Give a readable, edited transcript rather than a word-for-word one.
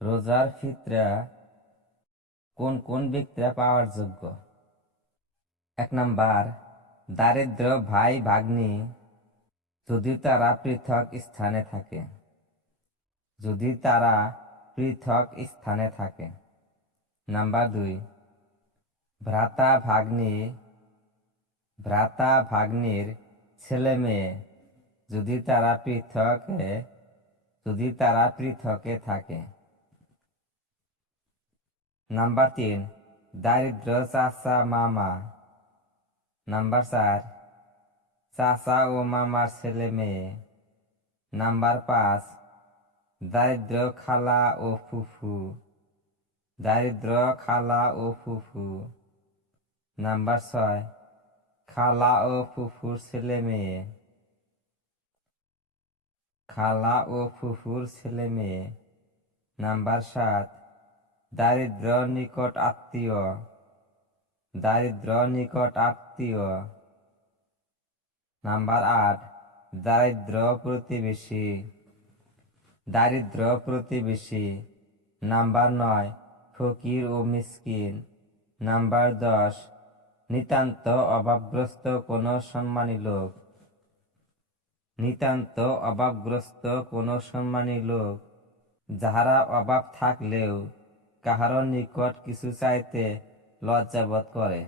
রোজার ফিতরা কোন কোন ব্যক্তিরা পাওয়ার যোগ্য? 1 নাম্বার, দারিদ্র ভাই ভাগ্নি যদি তারা পৃথক স্থানে থাকে। নাম্বার 2, ভ্রাতা ভাগ্নির ছেলে মেয়ে যদি তারা পৃথকে থাকে। নাম্বার 3, দারিদ্র চাচা মামা। নাম্বার 4, চাচা ও মামার ছেলে মেয়ে। নাম্বার 5, দারিদ্র খালা ও ফুফু। নাম্বার 6, খালা ও ফুফুর ছেলে মেয়ে। নাম্বার 7, দারিদ্র নিকট আত্মীয়। নাম্বার 8, দারিদ্র প্রতিবেশী। নাম্বার 9, ফকির ও মিসকিন। নাম্বার 10, নিতান্ত অভাবগ্রস্ত কোনো সম্মানী লোক, যাহারা অভাব থাকলেও কাহারও নিকট কিছু চাইতে লজ্জাবোধ করে।